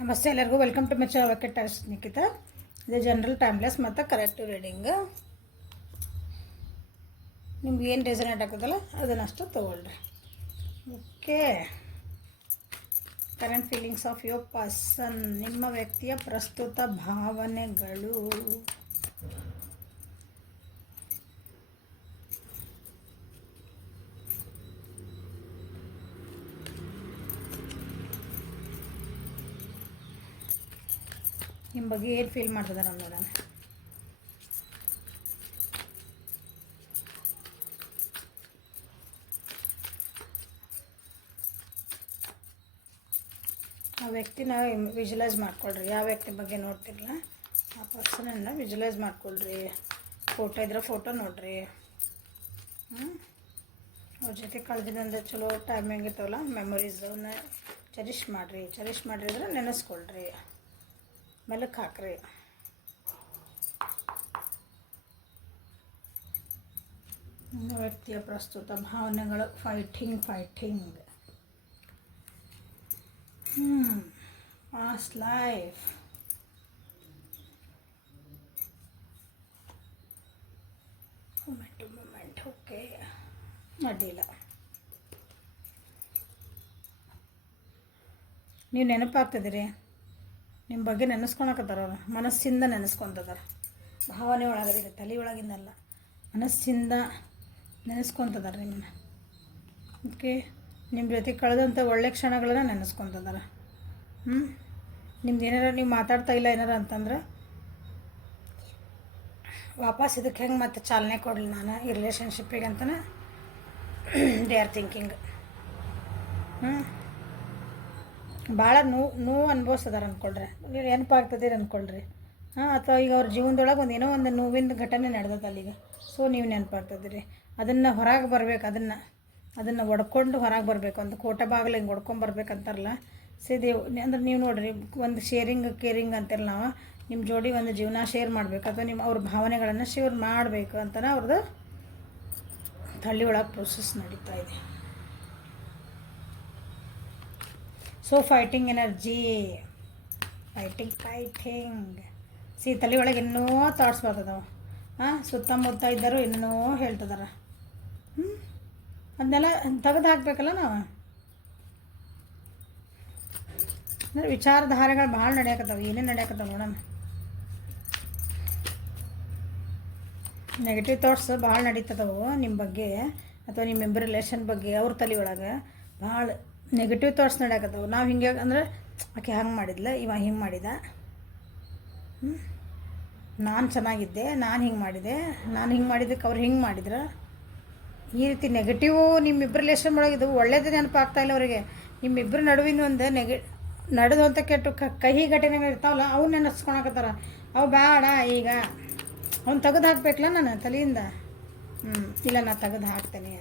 ನಮಸ್ತೆ ಎಲ್ಲರಿಗೂ welcome to mature ಅವಕೆಟ್ Nikhita. ಇದು ಜನರಲ್ ಟೈಮ್ಲೆಸ್ ಮತ್ತು ಕರೆಕ್ಟಿವ್ ರೀಡಿಂಗ್. ನಿಮ್ಗೆ ಏನು ರೆಸನೇಟ್ ಆಗ್ತದಲ್ಲ ಅದನ್ನಷ್ಟು ತೊಗೊಳ್ರಿ. Okay, current feelings of your person, ನಿಮ್ಮ ವ್ಯಕ್ತಿಯ ಪ್ರಸ್ತುತ ಭಾವನೆಗಳು. ನಿಮ್ಮ ಬಗ್ಗೆ ಏನು ಫೀಲ್ ಮಾಡ್ತಿದ್ದಾರೆ ನೋಡೋಣ. ಆ ವ್ಯಕ್ತಿನ ವಿಜುವಲೈಸ್ ಮಾಡ್ಕೊಳ್ರಿ. ಯಾವ ವ್ಯಕ್ತಿ ಬಗ್ಗೆ ನೋಡ್ತಿರಲ್ಲ ಆ ಪರ್ಸನನ್ನು ವಿಜುವಲೈಸ್ ಮಾಡ್ಕೊಳ್ರಿ. ಫೋಟೋ ಇದ್ರೆ ಫೋಟೋ ನೋಡ್ರಿ. ಅವ್ರ ಜೊತೆ ಕಳೆದಿನಂದ್ರೆ ಚಲೋ ಟೈಮಿಂಗ್ ಇರ್ತಾವಲ್ಲ, ಮೆಮೊರೀಸ್ ಅವನ್ನ ಚೆರಿಷ್ ಮಾಡಿದ್ರೆ ನೆನೆಸ್ಕೊಳ್ರಿ, ಮೆಲಕ್ಕೆ ಹಾಕ್ರಿ. ವ್ಯಕ್ತಿಯ ಪ್ರಸ್ತುತ ಭಾವನೆಗಳು fighting past life, moment. Okay, ಅಡ್ಡಿಲ್ಲ. ನೀವು ನೆನಪಾಗ್ತಿದ್ದೀರಿ, ನಿಮ್ಮ ಬಗ್ಗೆ ನೆನೆಸ್ಕೊಳಕತ್ತಾರ. ಅವರು ಮನಸ್ಸಿಂದ ನೆನೆಸ್ಕೊತದಾರ. ಭಾವನೆ ಒಳಗದಿದೆ, ತಲೆ ಒಳಗಿಂದಲ್ಲ, ಮನಸ್ಸಿಂದ ನೆನೆಸ್ಕೊತದಾರ ನಿಮ್ಮನ್ನ. ಓಕೆ, ನಿಮ್ಮ ಜೊತೆ ಕಳೆದಂಥ ಒಳ್ಳೆ ಕ್ಷಣಗಳನ್ನ ನೆನೆಸ್ಕೊತದಾರ. ನಿಮ್ದು ಏನಾರ ನೀವು ಮಾತಾಡ್ತಾ ಇಲ್ಲ ಏನಾರ ಅಂತಂದ್ರೆ ವಾಪಸ್ ಇದಕ್ಕೆ ಹೆಂಗೆ ಮತ್ತೆ ಚಾಲನೆ ಕೊಡಲಿ ನಾನು ಈ ರಿಲೇಷನ್ಶಿಪ್ಪಿಗೆ ಅಂತಲೇ ದೇ ಆರ್ ಥಿಂಕಿಂಗ್. ಭಾಳ ನೋವು ಅನುಭವಿಸ್ತದಾರ ಅಂದ್ಕೊಳ್ರಿ, ನೀವು ನೆನಪಾಗ್ತದೆ ಅಂದ್ಕೊಳ್ರಿ. ಅಥವಾ ಈಗ ಅವ್ರ ಜೀವನದೊಳಗೆ ಏನೋ ಒಂದು ನೋವಿನ ಘಟನೆ ನಡೆದದ ಅಲ್ಲಿಗ. ಸೊ ನೀವು ನೆನಪಾಗ್ತದಿರಿ. ಅದನ್ನು ಹೊರಗೆ ಬರ್ಬೇಕು, ಅದನ್ನು ಒಡ್ಕೊಂಡು ಹೊರಗೆ ಬರಬೇಕು. ಒಂದು ಕೋಟೆ ಬಾಗಿಲು ಹಿಂಗೆ ಒಡ್ಕೊಂಬರ್ಬೇಕಂತಾರಲ್ಲ, ಸಿದೇವು ಅಂದ್ರೆ ನೀವು ನೋಡಿರಿ, ಒಂದು ಶೇರಿಂಗ್ ಕೇರಿಂಗ್ ಅಂತಿರಲ್ಲ, ನಾವು ನಿಮ್ಮ ಜೋಡಿ ಒಂದು ಜೀವನ ಶೇರ್ ಮಾಡಬೇಕು ಅಥವಾ ಅವ್ರ ಭಾವನೆಗಳನ್ನು ಶೇರ್ ಮಾಡಬೇಕು ಅಂತಲೇ ಅವ್ರದ್ದು ತಲೆ ಒಳಗೆ ಪ್ರೊಸೆಸ್ ನಡೀತಾ ಇದೆ. ಸೊ ಫೈಟಿಂಗ್ ಎನರ್ಜಿ, ಫೈಟಿಂಗ್ ತಲೆ ಒಳಗೆ ಇನ್ನೂ ಥಾಟ್ಸ್ ಬರ್ತದವ. ಸುತ್ತಮುತ್ತ ಇದ್ದರು ಇನ್ನೂ ಹೇಳ್ತಿದಾರ. ಅದನ್ನೆಲ್ಲ ತೆಗೆದು ಹಾಕ್ಬೇಕಲ್ಲ ನಾವು. ಅಂದರೆ ವಿಚಾರಧಾರೆಗಳು ಭಾಳ ನಡೆಯಕತ್ತವೆ. ಏನೇನು ನಡೆಯಕತ್ತವೆ ನೋಡೋಣ. ನೆಗೆಟಿವ್ ಥಾಟ್ಸ್ ಭಾಳ ನಡೀತದವು ನಿಮ್ಮ ಬಗ್ಗೆ ಅಥವಾ ನಿಮ್ಮ ಮೆಂಬರ್ ರಿಲೇಷನ್ ಬಗ್ಗೆ. ಅವ್ರ ತಲೆ ಒಳಗೆ ಭಾಳ ನೆಗೆಟಿವ್ ಥಾಟ್ಸ್ ನಡೆಯಕತ್ತವೆ. ನಾವು ಹಿಂಗೆ ಅಂದರೆ ಆಕೆ ಹಂಗೆ ಮಾಡಿದ್ಲ, ಇವ ಹಿಂಗೆ ಮಾಡಿದ, ನಾನು ಚೆನ್ನಾಗಿದ್ದೆ, ನಾನು ಹಿಂಗೆ ಮಾಡಿದ್ದಕ್ಕೆ ಅವ್ರು ಹಿಂಗೆ ಮಾಡಿದ್ರೆ, ಈ ರೀತಿ ನೆಗೆಟಿವ್ ನಿಮ್ಮಿಬ್ಬರು ರಿಲೇಷನ್ ಒಳಗೆ ಇದು ಒಳ್ಳೇದೇ ನೆನಪಾಗ್ತಾಯಿಲ್ಲ ಅವರಿಗೆ. ನಿಮ್ಮಿಬ್ಬರು ನಡುವಿನ ಒಂದು ನಡೆದಂಥ ಕೆಟ್ಟು ಕಹಿ ಘಟನೆಗಳು ಇರ್ತಾವಲ್ಲ, ಅವು ನೆನೆಸ್ಕೊಳಕತ್ತಾರ. ಅವು ಬೇಡ, ಈಗ ಅವ್ನು ತೆಗೆದು ಹಾಕ್ಬೇಕಲ್ಲ ನಾನು ತಲೆಯಿಂದ. ಇಲ್ಲ, ನಾನು ತೆಗೆದು ಹಾಕ್ತೇನೆ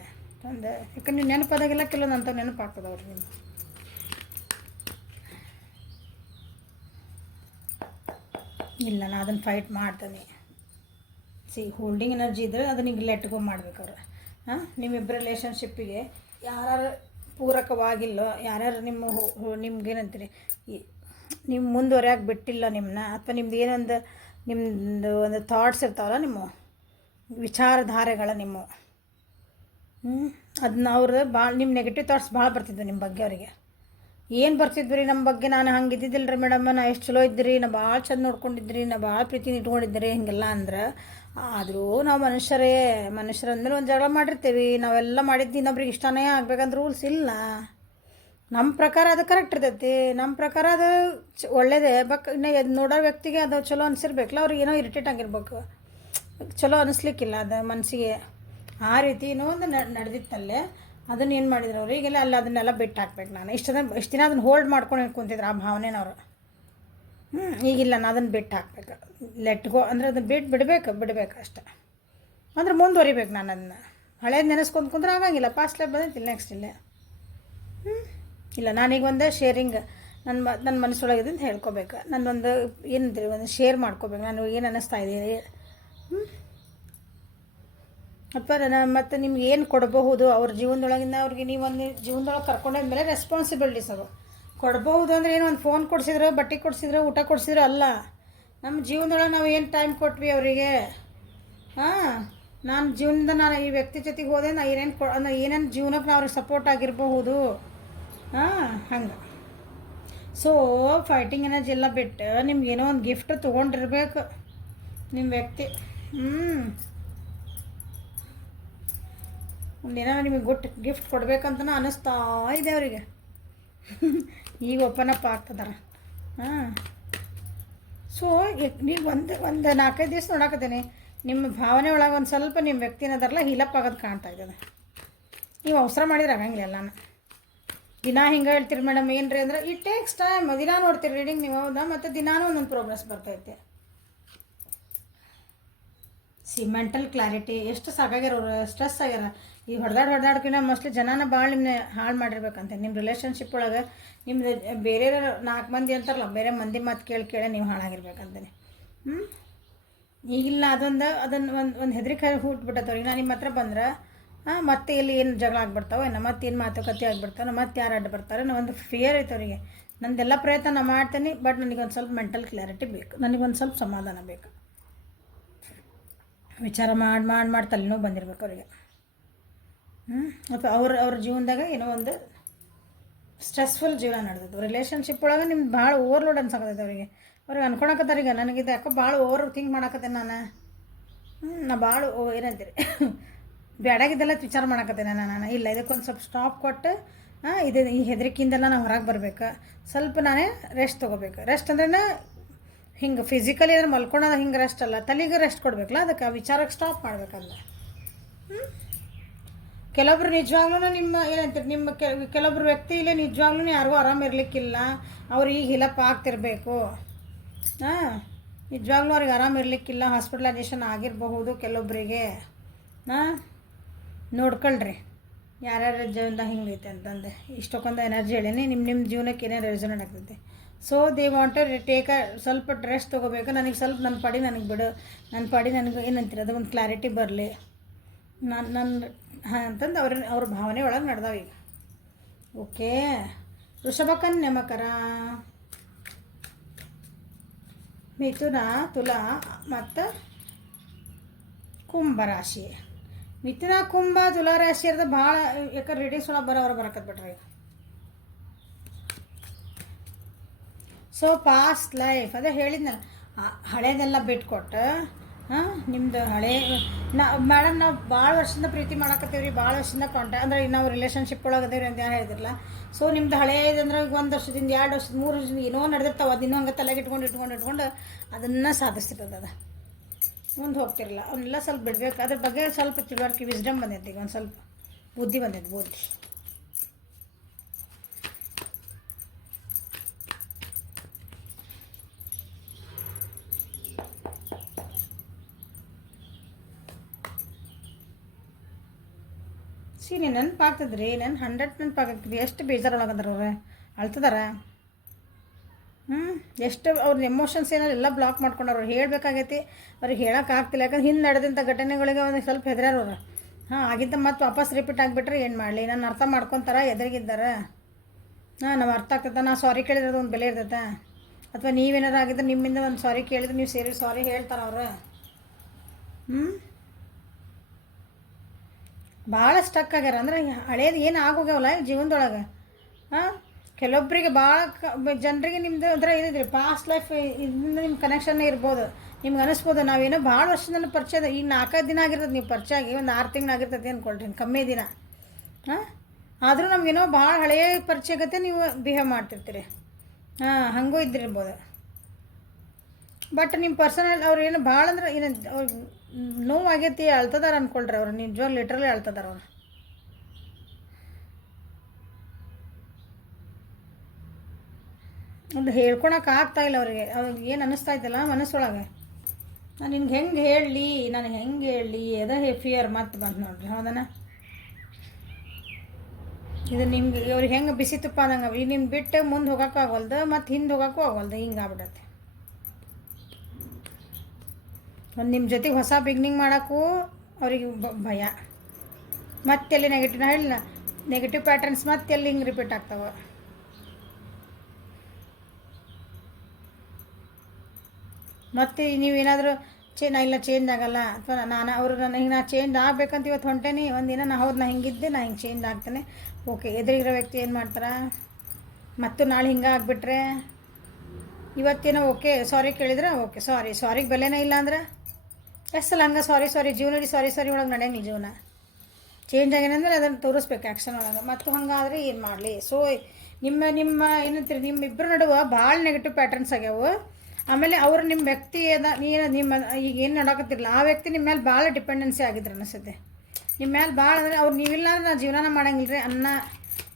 ಒಂದು. ಯಾಕಂದ್ರೆ ನೀವು ನೆನಪಾದಾಗೆಲ್ಲ ಕೆಲವೊಂದು ಅಂಥವು ನೆನಪಾಗ್ತದೆ ಅವ್ರಿಗೆ. ನಿಮ್ಮ ಇಲ್ಲ, ನಾನು ಅದನ್ನು ಫೈಟ್ ಮಾಡ್ತೇನೆ. ಹೋಲ್ಡಿಂಗ್ ಎನರ್ಜಿ ಇದ್ದರೆ ಅದನ್ನ ಈಗ ಲೆಟ್ ಗೋ ಮಾಡ್ಬೇಕು ಅವ್ರು. ನಿಮ್ಮಿಬ್ಬರ ರಿಲೇಷನ್ಶಿಪ್ಪಿಗೆ ಯಾರು ಪೂರಕವಾಗಿಲ್ಲೋ, ಯಾರ್ಯಾರು ನಿಮ್ಗೇನಂತೀರಿ, ನಿಮ್ಮ ಮುಂದುವರೆಯಾಗಿ ಬಿಟ್ಟಿಲ್ಲ ನಿಮ್ಮನ್ನ, ಅಥವಾ ನಿಮ್ಮದು ಒಂದು ಥಾಟ್ಸ್ ಇರ್ತಾವಲ್ಲ, ನಿಮ್ಮ ವಿಚಾರಧಾರೆಗಳ ಅದನ್ನ ಅವ್ರು ಭಾಳ ನಿಮ್ಮ ನೆಗೆಟಿವ್ ಥಾಟ್ಸ್ ಭಾಳ ಬರ್ತಿದ್ವು ನಿಮ್ಮ ಬಗ್ಗೆ. ಅವರಿಗೆ ಏನು ಬರ್ತಿದ್ವಿ ರೀ ನಮ್ಮ ಬಗ್ಗೆ, ನಾನು ಹಂಗೆ ಇದ್ದಿದ್ದಿಲ್ಲ ರೀ ಮೇಡಮ್, ನಾ ಎಷ್ಟು ಚಲೋ ಇದ್ದಿರಿ, ನಾ ಭಾಳ ಚಂದ ನೋಡ್ಕೊಂಡಿದ್ರಿ, ನಾ ಭಾಳ ಪ್ರೀತಿ ಇಟ್ಕೊಂಡಿದ್ದೀರಿ, ಹಿಂಗೆಲ್ಲ ಅಂದ್ರೆ. ಆದರೂ ನಾವು ಮನುಷ್ಯರಂದ್ರೆ ಒಂದು ಜಗಳ ಮಾಡಿರ್ತೀವಿ. ನಾವೆಲ್ಲ ಮಾಡಿದ್ದು ಇನ್ನೊಬ್ರಿಗೆ ಇಷ್ಟನೇ ಆಗ್ಬೇಕಂದ್ರೆ ರೂಲ್ಸ್ ಇಲ್ಲ. ನಮ್ಮ ಪ್ರಕಾರ ಅದು ಕರೆಕ್ಟ್ ಇರ್ತೈತಿ, ನಮ್ಮ ಪ್ರಕಾರ ಅದು ಒಳ್ಳೇದೇ. ಇನ್ನು ನೋಡೋ ವ್ಯಕ್ತಿಗೆ ಅದು ಚಲೋ ಅನಿಸಿರ್ಬೇಕಲ್ಲ, ಅವ್ರಿಗೆ ಏನೋ ಇರಿಟೇಟ್ ಆಗಿರ್ಬೇಕು, ಚಲೋ ಅನಿಸ್ಲಿಕ್ಕಿಲ್ಲ ಅದು ಮನಸ್ಸಿಗೆ. ಆ ರೀತಿ ಏನೋ ಒಂದು ನಡೆದಿತ್ತಲ್ಲೇ. ಅದನ್ನು ಏನು ಮಾಡಿದ್ರು ಅವರು, ಈಗೆಲ್ಲ ಅದನ್ನೆಲ್ಲ ಬಿಟ್ಟು ಹಾಕ್ಬೇಕು. ನಾನು ಇಷ್ಟು ದಿನ ಅದನ್ನು ಹೋಲ್ಡ್ ಮಾಡ್ಕೊಂಡು ಕುಂತಿದ್ರು ಆ ಭಾವನೆನವರು. ಈಗಿಲ್ಲ, ನಾನು ಅದನ್ನು ಬಿಟ್ಟು ಹಾಕ್ಬೇಕು, ಲೆಟ್ ಗೋ ಅಂದರೆ ಅದನ್ನು ಬಿಡಬೇಕು ಅಷ್ಟೆ. ಅಂದ್ರೆ ಮುಂದುವರಿಬೇಕು. ನಾನು ಅದನ್ನು ಹಳೇದು ನೆನೆಸ್ಕೊಂಡು ಕುಂದ್ರೆ ಆಗಂಗಿಲ್ಲ. ಪಾಸ್ಟ್ ಲೈಫ್ ಬಂದೈತಿಲ್ಲ, ನೆಕ್ಸ್ಟ್ ಇಲ್ಲೇ. ಇಲ್ಲ, ನಾನೀಗ ಒಂದು ಶೇರಿಂಗ್ ನನ್ನ ಮನಸ್ಸೊಳಗಿದೆ ಅಂತ ಹೇಳ್ಕೊಬೇಕು. ನನ್ನೊಂದು ಏನಂತೀರಿ, ಒಂದು ಶೇರ್ ಮಾಡ್ಕೋಬೇಕು. ನಾನು ಏನು ಅನ್ನಿಸ್ತಾ ಇದ್ದೀನಿ, ಅಥವಾ ಮತ್ತು ನಿಮ್ಗೆ ಏನು ಕೊಡಬಹುದು ಅವ್ರ ಜೀವನದೊಳಗಿಂದ. ಅವ್ರಿಗೆ ನೀವೊಂದು ಜೀವನದೊಳಗೆ ಕರ್ಕೊಂಡೋದ್ಮೇಲೆ ರೆಸ್ಪಾನ್ಸಿಬಿಲಿಟೀಸ್ ಅವು ಕೊಡ್ಬೋದು ಅಂದರೆ ಏನು ಒಂದು ಫೋನ್ ಕೊಡಿಸಿದ್ರು, ಬಟ್ಟೆ ಕೊಡಿಸಿದ್ರು, ಊಟ ಕೊಡಿಸಿದ್ರು ಅಲ್ಲ. ನಮ್ಮ ಜೀವನದೊಳಗೆ ನಾವು ಏನು ಟೈಮ್ ಕೊಟ್ವಿ ಅವರಿಗೆ. ಹಾಂ, ನಾನು ಜೀವನದಿಂದ ನಾನು ಈ ವ್ಯಕ್ತಿ ಜೊತೆಗೆ ಹೋದೆ, ನಾ ಏನೇನು ಜೀವನಕ್ಕೆ ನಾವು ಅವ್ರಿಗೆ ಸಪೋರ್ಟ್ ಆಗಿರಬಹುದು. ಹಾಂ, ಹಂಗೆ. ಸೊ ಫೈಟಿಂಗ್ ಎನರ್ಜಿ ಎಲ್ಲ ಬಿಟ್ಟು ನಿಮ್ಗೇನೋ ಒಂದು ಗಿಫ್ಟ್ ತೊಗೊಂಡಿರ್ಬೇಕು ನಿಮ್ಮ ವ್ಯಕ್ತಿ. ಒಂದೇನಾರ ನಿಮಗೆ ಗಿಫ್ಟ್ ಕೊಡ್ಬೇಕಂತನೂ ಅನ್ನಿಸ್ತಾ ಇದೆ ಅವರಿಗೆ. ಈಗ ಓಪನ್ ಅಪ್ ಆಗ್ತದಾರ. ಹಾಂ, ಸೊ ನೀವು ಒಂದು 4-5 ದಿವಸ ನೋಡಾಕತ್ತೀನಿ, ನಿಮ್ಮ ಭಾವನೆ ಒಳಗೆ ಒಂದು ಸ್ವಲ್ಪ ನಿಮ್ಮ ವ್ಯಕ್ತಿನ ಅದರಲ್ಲ ಹೀಲಪ್ ಆಗೋದು ಕಾಣ್ತಾ ಇದ್ದದ. ನೀವು ಅವಸರ ಮಾಡಿದ್ರೆ ಆಗಂಗಿಲ್ಲ. ಎಲ್ಲಾನು ದಿನ ಹಿಂಗೆ ಹೇಳ್ತೀರಿ ಮೇಡಮ್, ಏನು ರೀ ಅಂದ್ರೆ ಇಟ್ ಟೇಕ್ಸ್ ಟೈಮ್. ದಿನ ನೋಡ್ತೀರಿ ರೀಡಿಂಗ್ ನೀವು, ಹೌದಾ? ಮತ್ತು ದಿನಾನೂ ಒಂದೊಂದು ಪ್ರೋಗ್ರೆಸ್ ಬರ್ತೈತೆ. ಮೆಂಟಲ್ ಕ್ಲಾರಿಟಿ ಎಷ್ಟು ಸಾಕಾಗ್ಯಾರ, ಸ್ಟ್ರೆಸ್ ಆಗ್ಯಾರ. ಈ ಹೊಡೆದಾಡ್ಕಿನ್ನ ಮೋಸ್ಟ್ಲಿ ಜನನ ಭಾಳ ನಿಮ್ಮನ್ನ ಹಾಳು ಮಾಡಿರ್ಬೇಕಂತೆ. ನಿಮ್ಮ ರಿಲೇಷನ್ಶಿಪ್ ಒಳಗೆ ನಿಮ್ದು ಬೇರೆ 4 ಮಂದಿ ಅಂತಾರಲ್ಲ, ಬೇರೆ ಮಂದಿ ಮಾತು ಕೇಳಿ ನೀವು ಹಾಳಾಗಿರ್ಬೇಕಂತಾನೆ. ಈಗಿಲ್ಲ ಅದನ್ನು ಒಂದು ಹೆದರಿಕೆ ಹುಟ್ಬಿಟ್ಟವ್ರಿಗೆ. ನಾನು ನಿಮ್ಮ ಹತ್ರ ಬಂದ್ರೆ ಮತ್ತೆ ಇಲ್ಲಿ ಏನು ಜಗಳ ಆಗ್ಬಿಡ್ತಾವೆ, ಮತ್ತೇನು ಮಾತುಕತೆ ಆಗಿಬಿಡ್ತಾವೆ, ಮತ್ತೆ ಯಾರು ಅಡ್ಡ ಬರ್ತಾರೆ, ಒಂದು ಫಿಯರ್ ಐತೆ ಅವರಿಗೆ. ನಂದೆಲ್ಲ ಪ್ರಯತ್ನ ನಾನು ಮಾಡ್ತೀನಿ, ಬಟ್ ನನಗೊಂದು ಸ್ವಲ್ಪ ಮೆಂಟಲ್ ಕ್ಲಾರಿಟಿ ಬೇಕು, ನನಗೊಂದು ಸ್ವಲ್ಪ ಸಮಾಧಾನ ಬೇಕು. ವಿಚಾರ ಮಾಡಿ ತಲೆನೋವು ಬಂದಿರ್ಬೇಕು ಅವರಿಗೆ. ಅಥವಾ ಅವ್ರ ಜೀವನದಾಗ ಏನೋ ಒಂದು ಸ್ಟ್ರೆಸ್ಫುಲ್ ಜೀವನ ನಡೆದದ್ದು. ರಿಲೇಷನ್ಶಿಪ್ ಒಳಗೆ ನಿಮ್ಗೆ ಭಾಳ ಓವರ್ಲೋಡ್ ಅನ್ಸಕತ್ತೈತೆ ಅವರಿಗೆ. ಅವ್ರಿಗೆ ಅನ್ಕೊಳಕತ್ತಾರ ಈಗ ನನಗಿದು ಯಾಕೋ ಭಾಳ ಓವರ್ ಥಿಂಕ್ ಮಾಡಾಕತ್ತೇನೆ ನಾನು. ನಾ ಭಾಳ ಏನಂತೀರಿ ಬೇಡಾಗಿದ್ದೆಲ್ಲ ವಿಚಾರ ಮಾಡಾಕತ್ತೇನೆ ನಾನು. ಇಲ್ಲ, ಇದಕ್ಕೊಂದು ಸ್ವಲ್ಪ ಸ್ಟಾಪ್ ಕೊಟ್ಟು ಈ ಹೆದರಿಕೆಯಿಂದೆಲ್ಲ ನಾವು ಹೊರಗೆ ಬರ್ಬೇಕು. ಸ್ವಲ್ಪ ನಾನೇ ರೆಸ್ಟ್ ತೊಗೋಬೇಕು. ರೆಸ್ಟ್ ಅಂದ್ರೆ ಹಿಂಗೆ ಫಿಸಿಕಲಿ ಅಂದ್ರೆ ಮಲ್ಕೊಳೋದು ಹಿಂಗೆ ರೆಸ್ಟ್ ಅಲ್ಲ, ತಲೆಗೆ ರೆಸ್ಟ್ ಕೊಡ್ಬೇಕಲ್ಲ, ಅದಕ್ಕೆ ಆ ವಿಚಾರಕ್ಕೆ ಸ್ಟಾಪ್ ಮಾಡ್ಬೇಕಲ್ಲ. ಕೆಲವೊಬ್ರು ನಿಜವಾಗ್ಲೂ ನಿಮ್ಮ ಏನಂತೀರಿ, ನಿಮ್ಮ ಕೆಲವೊಬ್ರು ವ್ಯಕ್ತಿ ಇಲ್ಲ ನಿಜವಾಗ್ಲೂ ಯಾರಿಗೂ ಆರಾಮಿರ್ಲಿಕ್ಕಿಲ್ಲ, ಅವ್ರು ಈಗ ಹಿಲಪ್ ಆಗ್ತಿರ್ಬೇಕು. ನಿಜವಾಗ್ಲೂ ಅವ್ರಿಗೆ ಆರಾಮಿರ್ಲಿಕ್ಕಿಲ್ಲ, ಹಾಸ್ಪಿಟಲೈಸೇಷನ್ ಆಗಿರಬಹುದು ಕೆಲವೊಬ್ಬರಿಗೆ. ನೋಡ್ಕೊಳ್ರಿ ಯಾರ್ಯಾರ ಜೀವನದಾಗ ಹಿಂಗೈತೆ ಅಂತಂದೆ. ಇಷ್ಟಕ್ಕೊಂದು ಎನರ್ಜಿ ಹೇಳೀನಿ. ನಿಮ್ಮ ಜೀವನಕ್ಕೆ ಏನೇನು ರೆಸೊನೇಟ್ ಆಗ್ತೈತೆ. ಸೊ ದೇ ವಾಂಟ್ ಟೇಕ್ ಸ್ವಲ್ಪ ರೆಸ್ಟ್ ತೊಗೋಬೇಕು. ನನಗೆ ಸ್ವಲ್ಪ ನನ್ನ ಪಾಡಿ ನನಗೆ ಬಿಡು, ನನ್ನ ಪಾಡಿ ನನಗೆ ಏನಂತೀರಿ ಅದು ಒಂದು ಕ್ಲಾರಿಟಿ ಬರಲಿ ನನ್ನ ಅಂತಂದು ಅವ್ರ ಭಾವನೆ ಒಳಗೆ ನಡೆದಾವ ಈಗ. ಓಕೆ, ವೃಷಭ ಕನ್ಯಾ ಮಕರ, ಮಿಥುನ, ತುಲಾ ಮತ್ತು ಕುಂಭ ರಾಶಿ. ಮಿಥುನ, ಕುಂಭ, ತುಲಾ ರಾಶಿ ಇರೋದು ಭಾಳ ಯಾಕಂದ್ರೆ ರೀಡಿಂಗ್ಸ್ ಒಳಗೆ ಬರೋರು ಬರಕತ್ಬಿಟ್ರಿ. ಸೊ ಪಾಸ್ಟ್ ಲೈಫ್ ಅದೇ ಹೇಳಿದ್ನಲ್ಲ, ಹಳೇದೆಲ್ಲ ಬಿಟ್ಕೊಟ್ಟು ನಿಮ್ಮದು ಹಳೆ ಮೇಡಮ್ ನಾವು ಭಾಳ ವರ್ಷದಿಂದ ಪ್ರೀತಿ ಮಾಡಕತ್ತೀವಿ ರೀ, ಭಾಳ ವರ್ಷದಿಂದ ಅಂದರೆ ನಾವು ರಿಲೇಷನ್ಶಿಪ್ ಒಳಗೆ ಅದೇವ್ರಿ ಅಂತ ಯಾರು ಹೇಳಿದ್ರಲ್ಲ. ಸೊ ನಿಮ್ದು ಹಳೇದಂದ್ರೆ ಈಗ 1 ವರ್ಷದಿಂದ 2 ವರ್ಷದ 3 ವರ್ಷದಿಂದ ಏನೋ ನಡೆದಿರ್ತಾವೆ, ಅದು ಇನ್ನೂ ಹಂಗೆ ತಲೆಗೆ ಇಟ್ಕೊಂಡು ಅದನ್ನು ಸಾಧಿಸ್ತಿರ್ತದೆ. ಅದು ಮುಂದೆ ಹೋಗ್ತಿರಲ್ಲ, ಅವನ್ನೆಲ್ಲ ಸ್ವಲ್ಪ ಬಿಡ್ಬೇಕು. ಅದ್ರ ಬಗ್ಗೆ ಸ್ವಲ್ಪ ತಿಳುವಳಿಕೆ, ವಿಸ್ಡಮ್ ಬಂದೈತಿ, ಈಗ ಒಂದು ಸ್ವಲ್ಪ ಬುದ್ಧಿ ಬಂದೈತಿ, ಬುದ್ಧಿ. ನೀನು ನೆನಪಾಗ್ತದ್ರಿ, ನನ್ನ 100 ನೆನಪಾಗ್ತದ್ರಿ. ಎಷ್ಟು ಬೇಜಾರೊಳಗದಾರ ಅವ್ರೆ, ಅಳ್ತದಾರ. ಎಷ್ಟು ಅವ್ರ ಎಮೋಷನ್ಸ್ ಏನಾರು ಎಲ್ಲ ಬ್ಲಾಕ್ ಮಾಡ್ಕೊಂಡವ್ರು. ಹೇಳಬೇಕಾಗೈತಿ, ಅವ್ರಿಗೆ ಹೇಳೋಕ್ಕಾಗ್ತಿಲ್ಲ. ಯಾಕಂದ್ರೆ ಹಿಂದೆ ನಡೆದಂಥ ಘಟನೆಗಳಿಗೆ ಒಂದು ಸ್ವಲ್ಪ ಹೆದರ್ಯಾರವ್ರು. ಆಗಿದ್ದ ಮತ್ತೆ ವಾಪಸ್ ರಿಪೀಟ್ ಆಗಿಬಿಟ್ರೆ ಏನು ಮಾಡಲಿ? ನಾನು ಅರ್ಥ ಮಾಡ್ಕೊತಾರ, ಎದುರಿಗಿದ್ದಾರೆ. ನಾವು ಅರ್ಥ ಆಗ್ತದೆ. ನಾ ಸಾರಿ ಕೇಳಿದ್ರೆ ಒಂದು ಬೆಲೆ ಇರ್ತೈತೆ. ಅಥವಾ ನೀವೇನಾರು ಆಗಿದ್ರೆ ನಿಮ್ಮಿಂದ ಒಂದು ಸಾರಿ ಕೇಳಿದ್ರೆ ನೀವು ಸೇರಿ ಸಾರಿ ಹೇಳ್ತಾರೆ ಅವರು. ಭಾಳ ಸ್ಟಕ್ ಆಗ್ಯಾರ. ಅಂದ್ರೆ ಹಳೇದು ಏನು ಆಗೋಗ್ಯಾವಲ್ಲ ಜೀವನದೊಳಗೆ. ಕೆಲವೊಬ್ಬರಿಗೆ ಭಾಳ ಜನರಿಗೆ ನಿಮ್ಮದು ಅಂದ್ರೆ ಏನಿದ್ರಿ ಪಾಸ್ಟ್ ಲೈಫ್ ಇದರಿಂದ ನಿಮ್ಮ ಕನೆಕ್ಷನ್ನೇ ಇರ್ಬೋದು. ನಿಮ್ಗೆ ಅನಿಸ್ಬೋದು ನಾವೇನೋ ಭಾಳ ವರ್ಷದಿಂದ ಪರಿಚಯ, ಈಗ 4-5 ದಿನ ಆಗಿರ್ತದೆ ನೀವು ಪರಿಚಯ ಆಗಿ, ಒಂದು 6 ತಿಂಗಳು ಆಗಿರ್ತದೆ ಅಂದ್ಕೊಳ್ರಿ, ಕಮ್ಮಿ ದಿನ. ಆದರೂ ನಮಗೇನೋ ಭಾಳ ಹಳೆಯ ಪರಿಚಯ ಆಗತ್ತೆ, ನೀವು ಬಿಹೇವ್ ಮಾಡ್ತಿರ್ತೀರಿ. ಹಂಗೂ ಇದ್ದಿರ್ಬೋದು. ಬಟ್ ನಿಮ್ಮ ಪರ್ಸನಲ್ ಅವ್ರು ಏನು ಭಾಳ ಅಂದ್ರೆ ಏನು ಅವ್ರು ನೋವಾಗೈತಿ, ಅಳ್ತದಾರ ಅಂದ್ಕೊಳ್ರಿ. ಅವ್ರು ನಿಜವಾಗ ಲಿಟ್ರಲಿ ಅಳ್ತದಾರ. ಅವ್ರು ಅದು ಹೇಳ್ಕೊಳಕ್ಕೆ ಆಗ್ತಾಯಿಲ್ಲ ಅವ್ರಿಗೆ. ಅವ್ರಿಗೆ ಏನು ಅನ್ನಿಸ್ತಾ ಇದ್ದಲ್ಲ ಮನಸ್ಸೊಳಗೆ, ನಾನು ನಿನ್ಗೆ ಹೆಂಗೆ ಹೇಳಲಿ, ನನಗೆ ಹೆಂಗೆ ಹೇಳಲಿ, ಅದೇ ಫಿಯರ್ ಮತ್ತೆ ಬಂತು ನೋಡ್ರಿ. ಹೌದನ? ಇದು ನಿಮ್ಗೆ ಅವ್ರಿಗೆ ಹೆಂಗೆ ಬಿಸಿ ತುಪ್ಪ ಅನ್ನಂಗೆ, ಈಗ ನಿಮ್ಗೆ ಬಿಟ್ಟು ಮುಂದೆ ಹೋಗೋಕ್ಕೂ ಆಗೋಲ್ದು, ಮತ್ತು ಹಿಂದೆ ಹೋಗೋಕ್ಕೂ ಆಗೋಲ್ದು, ಹಿಂಗೆ ಆಗ್ಬಿಡತ್ತೆ. ಒಂದು ನಿಮ್ಮ ಜೊತೆಗೆ ಹೊಸ ಬಿಗ್ನಿಂಗ್ ಮಾಡೋಕ್ಕೂ ಅವ್ರಿಗೆ ಭಯ. ಮತ್ತೆಲ್ಲಿ ನೆಗೆಟಿವ್, ನಾ ಹೇಳಿಲ್ಲ, ನೆಗೆಟಿವ್ ಪ್ಯಾಟರ್ನ್ಸ್ ಮತ್ತೆಲ್ಲಿ ಹಿಂಗೆ ರಿಪೀಟ್ ಆಗ್ತಾವೆ. ಮತ್ತು ನೀವೇನಾದರೂ ನಾ ಇಲ್ಲ ಚೇಂಜ್ ಆಗಲ್ಲ ಅಥವಾ ನಾನು ಅವರು ನನಗೆ ನಾ ಚೇಂಜ್ ಆಗ್ಬೇಕಂತ ಇವತ್ತು ಹೊಂಟೇನಿ ಒಂದಿನ ನಾ ಹೌದು ನಾ ಹಿಂಗಿದ್ದೆ ನಾ ಹಿಂಗೆ ಚೇಂಜ್ ಆಗ್ತೇನೆ. ಓಕೆ, ಎದುರಿಗಿರೋ ವ್ಯಕ್ತಿ ಏನು ಮಾಡ್ತಾರೆ, ಮತ್ತು ನಾಳೆ ಹಿಂಗೆ ಆಗಿಬಿಟ್ರೆ ಇವತ್ತೇನೋ ಓಕೆ ಸಾರಿ ಕೇಳಿದ್ರೆ ಓಕೆ ಸಾರಿಗೆ ಬೆಲೆನೇ ಇಲ್ಲ ಅಂದ್ರೆ ಎಷ್ಟು ಸಲ ಹಂಗೆ ಸಾರಿ ಜೀವನದಲ್ಲಿ ಸಾರಿ ಒಳಗೆ ನಡೆಯಂಗಿಲ್ಲ ಜೀವನ. ಚೇಂಜ್ ಆಗ್ಯಾನಂದ್ರೆ ಅದನ್ನು ತೋರಿಸ್ಬೇಕು ಆ್ಯಕ್ಷನ್ ಒಳಗೆ. ಮತ್ತು ಹಂಗಾದ್ರೆ ಏನು ಮಾಡಲಿ? ಸೊ ನಿಮ್ಮ ಏನಂತೀರಿ, ನಿಮ್ಮಿಬ್ಬರ ನಡುವೆ ಭಾಳ ನೆಗೆಟಿವ್ ಪ್ಯಾಟರ್ನ್ಸ್ ಆಗ್ಯಾವು. ಆಮೇಲೆ ಅವರು ನಿಮ್ಮ ವ್ಯಕ್ತಿ ನಿಮ್ಮ ಈಗ ಏನು ನೋಡಕತ್ತಿರಲ್ಲ ಆ ವ್ಯಕ್ತಿ ನಿಮ್ಮ ಮೇಲೆ ಭಾಳ ಡಿಪೆಂಡೆನ್ಸಿ ಆಗಿದ್ರು ಅನಿಸುತ್ತೆ. ನಿಮ್ಮ ಮೇಲೆ ಭಾಳ ಅಂದರೆ ಅವ್ರು ನೀವಿಲ್ಲ ಅಂದ್ರೆ ನಾನು ಜೀವನ ಮಾಡಂಗಿಲ್ಲ ರೀ ಅನ್ನೋ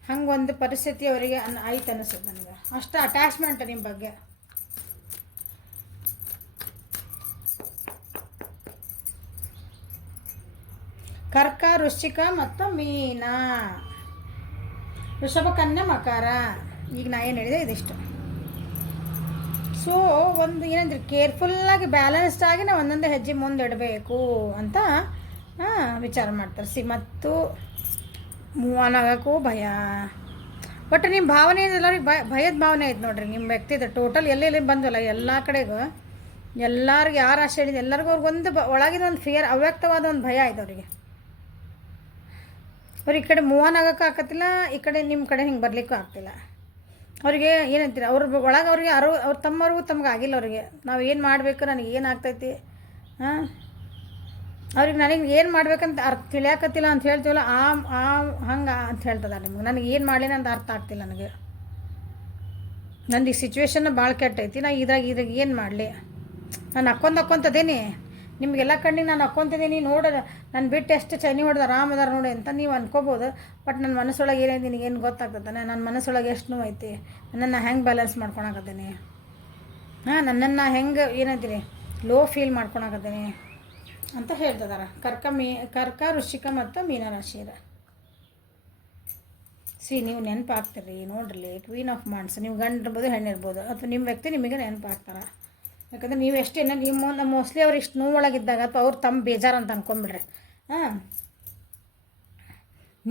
ಹಂಗೆ ಒಂದು ಪರಿಸ್ಥಿತಿ ಅವರಿಗೆ ಆಯ್ತು ಅನಿಸುತ್ತೆ ನನಗೆ. ಅಷ್ಟು ಅಟ್ಯಾಚ್ಮೆಂಟ್ ನಿಮ್ಮ ಬಗ್ಗೆ. ಕರ್ಕ, ವೃಶ್ಚಿಕ ಮತ್ತು ಮೀನ, ವೃಷಭ, ಕನ್ಯಾ, ಮಕರ. ಈಗ ನಾ ಏನು ಹೇಳಿದೆ ಇದಿಷ್ಟು. ಸೊ ಒಂದು ಏನಂದ್ರೆ ಕೇರ್ಫುಲ್ಲಾಗಿ ಬ್ಯಾಲೆನ್ಸ್ಡ್ ಆಗಿ ನಾವು ಒಂದೊಂದೇ ಹೆಜ್ಜೆ ಮುಂದಿಡಬೇಕು ಅಂತ ವಿಚಾರ ಮಾಡ್ತಾರೆ. ಮತ್ತು ಮೂವ್ ಆನ್ ಆಗೋಕ್ಕೂ ಭಯ. ಬಟ್ ನಿಮ್ಮ ಭಾವನೆ ಎಲ್ಲರಿಗೆ ಭಯದ ಭಾವನೆ ಐತೆ ನೋಡ್ರಿ ನಿಮ್ಮ ವ್ಯಕ್ತಿದ. ಟೋಟಲ್ ಎಲ್ಲೆಲ್ಲಿ ಬಂದಲ್ಲ ಎಲ್ಲ ಕಡೆಗೂ ಎಲ್ಲರಿಗೂ ಯಾರು ಆಸೆ ಹೇಳಿದೆ ಎಲ್ಲರಿಗೂ ಅವ್ರಿಗೊಂದು ಒಳಗಿನ ಒಂದು ಫಿಯರ್, ಅವ್ಯಕ್ತವಾದ ಒಂದು ಭಯ ಐತೆ ಅವರಿಗೆ. ಅವ್ರು ಈ ಕಡೆ ಮೂವ್ ಆನ್ ಆಗೋಕ್ಕೂ ಆಗ್ತಿಲ್ಲ, ಈ ಕಡೆ ನಿಮ್ಮ ಕಡೆ ಹಿಂಗೆ ಬರಲಿಕ್ಕೂ ಆಗ್ತಿಲ್ಲ. ಅವರಿಗೆ ಏನಂತೀರ, ಒಳಗೆ ಅವ್ರಿಗೆ ಅವ್ರು ತಮ್ಮವ್ರಿಗೂ ತಮ್ಗೆ ಆಗಿಲ್ಲ. ಅವ್ರಿಗೆ ನಾವು ಏನು ಮಾಡಬೇಕು, ನನಗೆ ಏನು ಆಗ್ತೈತಿ, ಅವ್ರಿಗೆ ನನಗೆ ಏನು ಮಾಡ್ಬೇಕಂತ ತಿಳಿಯಾಕತ್ತಿಲ್ಲ ಅಂತ ಹೇಳ್ತೀವಲ್ಲ ಹಂಗೆ ಅಂತ ಹೇಳ್ತದ ನಿಮ್ಗೆ. ನನಗೆ ಏನು ಮಾಡಲಿ ಅಂತ ಅರ್ಥ ಆಗ್ತಿಲ್ಲ ನನಗೆ. ನಂದು ಈ ಸಿಚುವೇಶನ್ ಭಾಳ ಕೆಟ್ಟೈತಿ, ನಾ ಇದ್ರಾಗ ಏನು ಮಾಡಲಿ, ನಾನು ಹಾಕ್ಕೊಂತದೇನಿ ನಿಮಗೆಲ್ಲ ಕಣ್ಣಿಗೆ ನಾನು ಹಾಕ್ಕೊಂತಿದ್ದೀನಿ ನೋಡ, ನಾನು ಬಿಟ್ಟು ಎಷ್ಟು ಚೈನಿ ಹೊಡೆದ ಆರಾಮದಾರ ನೋಡಿ ಅಂತ ನೀವು ಅನ್ಕೋಬೋದು. ಬಟ್ ನನ್ನ ಮನಸ್ಸೊಳಗೆ ಏನೈತಿ ನಿನಗೇನು ಗೊತ್ತಾಗ್ತದೆ, ನನ್ನ ಮನಸ್ಸೊಳಗೆ ಎಷ್ಟು ನೋವು ಐತಿ, ನನ್ನನ್ನು ಹೆಂಗೆ ಬ್ಯಾಲೆನ್ಸ್ ಮಾಡ್ಕೊಳಕತ್ತೀನಿ, ನನ್ನನ್ನು ಹೆಂಗೆ ಏನಂತೀರಿ ಲೋ ಫೀಲ್ ಮಾಡ್ಕೊಳಕತ್ತೀನಿ ಅಂತ ಹೇಳ್ತಿದಾರ. ಕರ್ಕ, ವೃಶ್ಚಿಕ ಮತ್ತು ಮೀನರಾಶಿ ಇದೆ. ನೀವು ನೆನಪಾಗ್ತೀರಿ ನೋಡ್ರಿ, ಕ್ವೀನ್ ಆಫ್ ಮಾಂಡ್ಸ್. ನೀವು ಗಂಡು ಇರ್ಬೋದು, ಹೆಣ್ಣಿರ್ಬೋದು, ಅಥವಾ ನಿಮ್ಮ ವ್ಯಕ್ತಿ ನಿಮಗೆ ನೆನಪಾಗ್ತಾರೆ. ಯಾಕಂದ್ರೆ ನೀವು ಎಷ್ಟು ನಿಮ್ಮ ಮೋಸ್ಟ್ಲಿ ಅವ್ರು ಇಷ್ಟು ನೋವೊಳಗಿದ್ದಾಗ ಅಥವಾ ಅವ್ರು ತಮ್ಮ ಬೇಜಾರು ಅಂತ ಅನ್ಕೊಂಬಿಡ್ರಿ.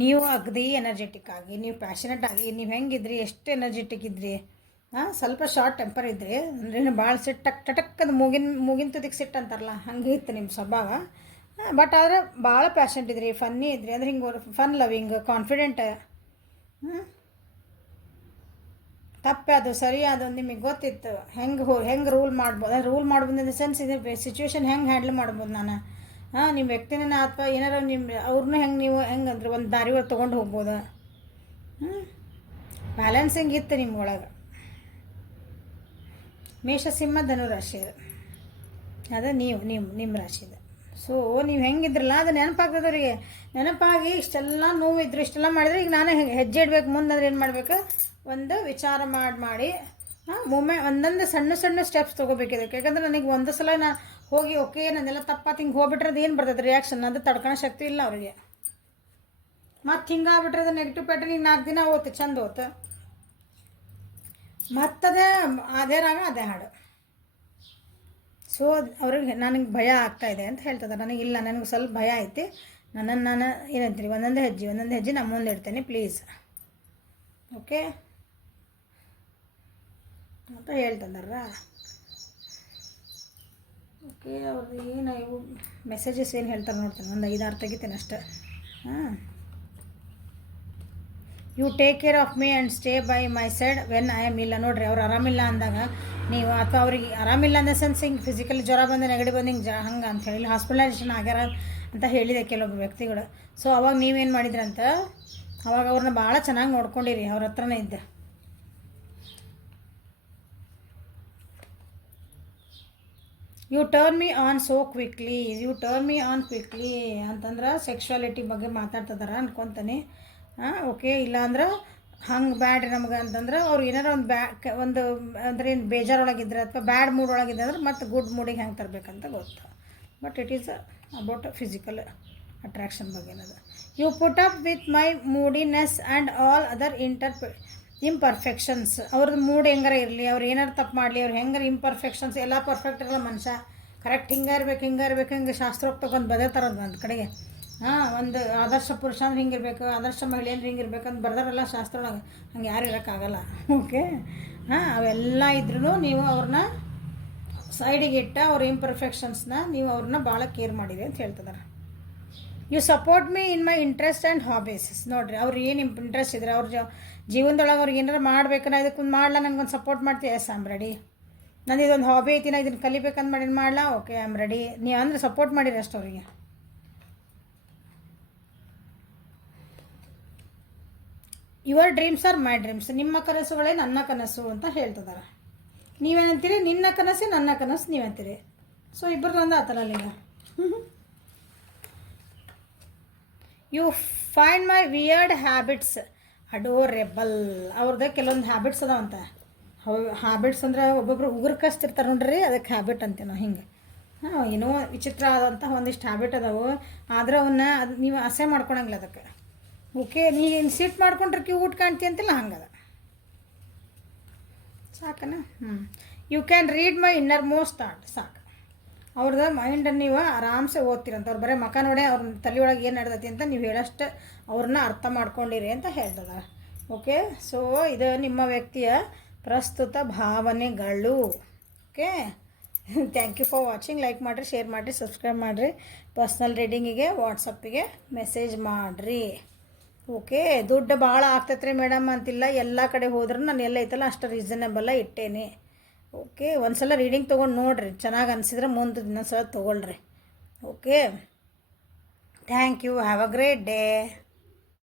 ನೀವು ಅಗದಿ ಎನರ್ಜೆಟಿಕ್ ಆಗಿ, ನೀವು ಪ್ಯಾಷನೆಟ್ ಆಗಿ, ನೀವು ಹೆಂಗಿದ್ರಿ, ಎಷ್ಟು ಎನರ್ಜೆಟಿಕ್ ಇದ್ರಿ, ಸ್ವಲ್ಪ ಶಾರ್ಟ್ ಟೆಂಪರ್ ಇದ್ರಿ ಅಂದ್ರೆ ಭಾಳ ಸಿಟ್ಟು ಟಟಕ್ಕದು ಮೂಗಿನ ತುದಿಗೆ ಸಿಟ್ಟು ಅಂತಾರಲ್ಲ ಹಂಗೆ ಇತ್ತು ನಿಮ್ಮ ಸ್ವಭಾವ. ಬಟ್ ಆದರೆ ಭಾಳ ಪ್ಯಾಷನೆಟ್ ಇದ್ರಿ, ಫನ್ನಿ ಇದ್ರಿ, ಅಂದ್ರೆ ಹಿಂಗೆ ಫನ್ ಲವಿಂಗ್, ಕಾನ್ಫಿಡೆಂಟ್. ತಪ್ಪೆ ಅದು ಸರಿ ಅದು ನಿಮಗೆ ಗೊತ್ತಿತ್ತು ಹೆಂಗೆ ರೂಲ್ ಮಾಡ್ಬೋದು. ರೂಲ್ ಮಾಡ್ಬೋದು ಇನ್ ದ ಸೆನ್ಸ್ ಇದು ಸಿಚುವೇಶನ್ ಹೆಂಗೆ ಹ್ಯಾಂಡಲ್ ಮಾಡ್ಬೋದು ನಾನು. ನಿಮ್ಮ ವ್ಯಕ್ತಿನ ಅಥವಾ ಏನಾರು ಅವ್ರನ್ನೂ ನೀವು ಹೆಂಗಂದ್ರೆ ಒಂದು ದಾರಿ ಒಳಗೆ ತೊಗೊಂಡು ಹೋಗ್ಬೋದು. ಬ್ಯಾಲೆನ್ಸಿಂಗ್ ಇತ್ತು ನಿಮ್ಗೊಳಗೆ. ಮೇಷ, ಸಿಂಹ, ಧನುರಾಶಿ ಅದು ನಿಮ್ಮ ರಾಶಿ ಇದೆ. ಸೊ ನೀವು ಹೆಂಗಿದ್ರಲ್ಲ ಅದು ನೆನಪಾಗ್ತದೆ ಅವರಿಗೆ. ನೆನಪಾಗಿ ಇಷ್ಟೆಲ್ಲ ನೋವು ಇದ್ರು, ಇಷ್ಟೆಲ್ಲ ಮಾಡಿದ್ರೆ ಈಗ ನಾನು ಹೆಜ್ಜೆ ಇಡ್ಬೇಕು ಮುಂದೆ ಅಂದ್ರೆ ಏನು ಮಾಡಬೇಕು, ಒಂದು ವಿಚಾರ ಮಾಡಿ ಒಂದೊಂದು ಸಣ್ಣ ಸ್ಟೆಪ್ಸ್ ತೊಗೋಬೇಕಿದೆ. ಯಾಕಂದ್ರೆ ನನಗೆ ಒಂದು ಸಲ ನಾನು ಹೋಗಿ ಓಕೆ ನಾನೆಲ್ಲ ತಪ್ಪಾತು ಹಿಂಗೆ ಹೋಗ್ಬಿಟ್ರೆ ಅದು ಏನು ಬರ್ತದೆ ರಿಯಾಕ್ಷನ್, ಅದು ತಡ್ಕೊಳೋ ಶಕ್ತಿ ಇಲ್ಲ ಅವರಿಗೆ. ಮತ್ತು ಹಿಂಗೆ ಆಗ್ಬಿಟ್ರೆ ಅದು ನೆಗೆಟಿವ್ ಪ್ಯಾಟರ್ನ್. ಈಗ 4 ದಿನ ಹೋತು, ಚಂದ ಹೋತು, ಮತ್ತದೇ ಅದೇ ರಾಗ ಅದೇ ಹಾಡು. ಸೊ ಅವ್ರಿಗೆ ನನಗೆ ಭಯ ಆಗ್ತಾಯಿದೆ ಅಂತ ಹೇಳ್ತದೆ. ನನಗಿಲ್ಲ, ನನಗೆ ಸ್ವಲ್ಪ ಭಯ ಐತಿ, ನಾನು ಏನಂತೀರಿ ಒಂದೊಂದೇ ಹೆಜ್ಜೆ ನಾನು ಮುಂದೆ ಇಡ್ತೇನೆ ಪ್ಲೀಸ್, ಓಕೆ ಅಂತ ಹೇಳ್ತಂದಾರ. ಓಕೆ, ಅವ್ರದ್ದು ಏನು ಇವು ಮೆಸೇಜಸ್ ಏನು ಹೇಳ್ತಾರೆ ನೋಡ್ತೇನೆ, ಒಂದು 5-6 ತೆಗಿತೇನೆ ಅಷ್ಟೆ. You take care of me and stay by my side when I am ಇಲ್ಲ. ನೋಡಿರಿ ಅವ್ರು ಆರಾಮಿಲ್ಲ ಅಂದಾಗ ನೀವು, ಅಥವಾ ಅವ್ರಿಗೆ ಆರಾಮಿಲ್ಲ ಅಂದ ಸೆನ್ಸ್ ಹಿಂಗೆ ಫಿಸಿಕಲಿ ಜ್ವರ ಬಂದು ನೆಗಡಿ ಬಂದು ಹಿಂಗೆ ಹಂಗೆ ಅಂತ ಹೇಳಿ ಹಾಸ್ಪಿಟಲೈಸೇಷನ್ ಆಗ್ಯಾರ ಅಂತ ಹೇಳಿದೆ ಕೆಲವೊಬ್ಬರು ವ್ಯಕ್ತಿಗಳು. ಸೊ ಅವಾಗ ನೀವೇನು ಮಾಡಿದ್ರಂತ, ಅವಾಗ ಅವ್ರನ್ನ ಭಾಳ ಚೆನ್ನಾಗಿ ನೋಡ್ಕೊಂಡಿರಿ, ಅವ್ರ ಹತ್ರನೇ ಇದ್ದೆ. You turn me on so quickly ಅಂತಂದ್ರೆ ಸೆಕ್ಷುವಾಲಿಟಿ ಬಗ್ಗೆ ಮಾತಾಡ್ತಿದಾರ ಅನ್ಕೊತಾನೆ. ಓಕೆ, ಇಲ್ಲಾಂದ್ರೆ ಹಂಗೆ ಬ್ಯಾಡ್ರಿ ನಮ್ಗೆ ಅಂತಂದ್ರೆ ಅವ್ರು ಏನಾರು ಒಂದು ಅಂದ್ರೆ ಏನು ಬೇಜಾರೊಳಗಿದ್ರೆ ಅಥವಾ ಬ್ಯಾಡ್ ಮೂಡ್ ಒಳಗಿದ್ರೆ ಅಂದ್ರೆ ಮತ್ತು ಗುಡ್ ಮೂಡಿಗೆ ಹೆಂಗೆ ತರಬೇಕಂತ ಗೊತ್ತು. But it is about physical attraction ಬಗ್ಗೆನದು. You put up with my moodiness and all other imperfections. ಅವ್ರದ್ದು ಮೂಡ್ ಹೆಂಗಾರ ಇರಲಿ, ಅವ್ರು ಏನಾರು ತಪ್ಪು ಮಾಡಲಿ, ಅವ್ರು ಹೆಂಗಾರ ಇಂಪರ್ಫೆಕ್ಷನ್ಸ್, ಎಲ್ಲ ಪರ್ಫೆಕ್ಟ್ ಇರಲ್ಲ ಮನುಷ್ಯ, ಕರೆಕ್ಟ್ ಹಿಂಗೆ ಇರ್ಬೇಕು ಹಿಂಗೆ ಶಾಸ್ತ್ರೋಕ್ತಕ್ಕೆ ಒಂದು ಬದತಾರದು ಒಂದು ಕಡೆಗೆ. ಒಂದು ಆದರ್ಶ ಪುರುಷ ಅಂದ್ರೆ ಹಿಂಗಿರ್ಬೇಕು, ಆದರ್ಶ ಮಹಿಳೆ ಅಂದ್ರೆ ಹಿಂಗಿರ್ಬೇಕು ಅಂತ ಬರ್ದಾರಲ್ಲ ಶಾಸ್ತ್ರೊಳಗೆ, ಹಂಗೆ ಯಾರು ಇರೋಕ್ಕಾಗಲ್ಲ. ಓಕೆ, ಅವೆಲ್ಲ ಇದ್ರೂ ನೀವು ಅವ್ರನ್ನ ಸೈಡಿಗೆ ಇಟ್ಟ ಅವ್ರ ಇಂಪರ್ಫೆಕ್ಷನ್ಸ್ನ ನೀವು ಅವ್ರನ್ನ ಭಾಳ ಕೇರ್ ಮಾಡಿರಿ ಅಂತ ಹೇಳ್ತಿದ್ದಾರೆ. You support me in my interest and hobbies. ನೋಡಿರಿ ಅವ್ರು ಏನು ಇಂಟ್ರೆಸ್ಟ್ ಇದ್ರೆ ಅವ್ರ ಜೀವನದೊಳಗೆ ಅವ್ರಿಗೆ ಏನಾರು ಮಾಡ್ಬೇಕನ್ನ ಇದಕ್ಕೊಂದು ಮಾಡ್ಲಾ ನನಗೊಂದು ಸಪೋರ್ಟ್ ಮಾಡ್ತೀವಿ. Yes I am ready. ನಾನು ಇದೊಂದು ಹಾಬಿ ಐತಿ, ನಾ ಇದನ್ನು ಕಲಿಬೇಕಂತ ಮಾಡಿ ಮಾಡ್ಲಾ, ಓಕೆ ಐ ಆಮ್ ರೆಡಿ. ನೀವು ಅಂದರೆ ಸಪೋರ್ಟ್ ಮಾಡಿರಿ ಅಷ್ಟು ಅವರಿಗೆ. Your dreams R my dreams. ನಿಮ್ಮ ಕನಸುಗಳೇ ನನ್ನ ಕನಸು ಅಂತ ಹೇಳ್ತಿದ್ದಾರೆ. ನೀವೇನಂತೀರಿ? ನಿನ್ನ ಕನಸು ನನ್ನ ಕನಸು ನೀವಂತೀರಿ. ಸೊ ಇಬ್ಬರದ್ದು ಒಂದು ಆತಲ್ಲ ಈಗ. You find my weird habits adorable. ಅವ್ರದ್ದು ಕೆಲವೊಂದು ಹ್ಯಾಬಿಟ್ಸ್ ಅದಾವಂತ. ಹ್ಯಾಬಿಟ್ಸ್ ಅಂದ್ರೆ ಒಬ್ಬೊಬ್ರು ಉಗುರು ಕಸ್ತಿರ್ತಾರೆ ನೋಡ್ರಿ, ಅದಕ್ಕೆ ಹ್ಯಾಬಿಟ್ ಅಂತೀವಿ ನಾವು. ಹಿಂಗೆ ಏನೋ ವಿಚಿತ್ರ ಆದಂಥ ಒಂದಿಷ್ಟು ಹ್ಯಾಬಿಟ್ ಅದಾವು. ಆದ್ರೆ ಅವನ್ನ ಅದು ನೀವು ಆಸೆ ಮಾಡ್ಕೊಳಂಗಿಲ್ಲ ಅದಕ್ಕೆ. ಓಕೆ, ನೀನು ಸಿಟ್ ಮಾಡ್ಕೊಂಡ್ರೆ ಊಟ ಕಾಣ್ತಿ ಅಂತಿಲ್ಲ, ಹಂಗದ. ಸಾಕನ? You can read my innermost thought. ಸಾಕು. ಅವ್ರದ್ದು ಮೈಂಡನ್ನು ನೀವು ಆರಾಮ್ಸೆ ಓದ್ತೀರಂತ. ಅವ್ರು ಬರೀ ಮಕ ನೋಡೇ ಅವ್ರ ತಲೆಯೊಳಗೆ ಏನು ನಡೆದೈತಿ ಅಂತ ನೀವು ಹೇಳಷ್ಟು ಅವ್ರನ್ನ ಅರ್ಥ ಮಾಡ್ಕೊಂಡಿರಿ ಅಂತ ಹೇಳ್ತದ. ಓಕೆ, ಸೊ ಇದು ನಿಮ್ಮ ವ್ಯಕ್ತಿಯ ಪ್ರಸ್ತುತ ಭಾವನೆಗಳು. Okay, thank you for watching. Like ಮಾಡಿರಿ, ಶೇರ್ ಮಾಡಿರಿ, ಸಬ್ಸ್ಕ್ರೈಬ್ ಮಾಡಿರಿ. ಪರ್ಸ್ನಲ್ ರೀಡಿಂಗಿಗೆ ವಾಟ್ಸಪ್ಪಿಗೆ ಮೆಸೇಜ್ ಮಾಡಿರಿ. ಓಕೆ, ದುಡ್ಡು ಭಾಳ ಆಗ್ತೈತೆ ರೀ ಮೇಡಮ್ ಅಂತಿಲ್ಲ. ಎಲ್ಲ ಕಡೆ ಹೋದ್ರೂ ನಾನು ಎಲ್ಲ ಐತಲ್ಲ ಅಷ್ಟು ರೀಸನಬಲ್ಲ ಇಟ್ಟೇನೆ. ಓಕೆ, ಒಂದು ಸಲ ರೀಡಿಂಗ್ ತೊಗೊಂಡು ನೋಡಿರಿ, ಚೆನ್ನಾಗಿ ಅನಿಸಿದ್ರೆ ಮುಂದೆ ಇನ್ನೊಂದು ಸಲ ತೊಗೊಳ್ರಿ. Okay, thank you. Have a great day.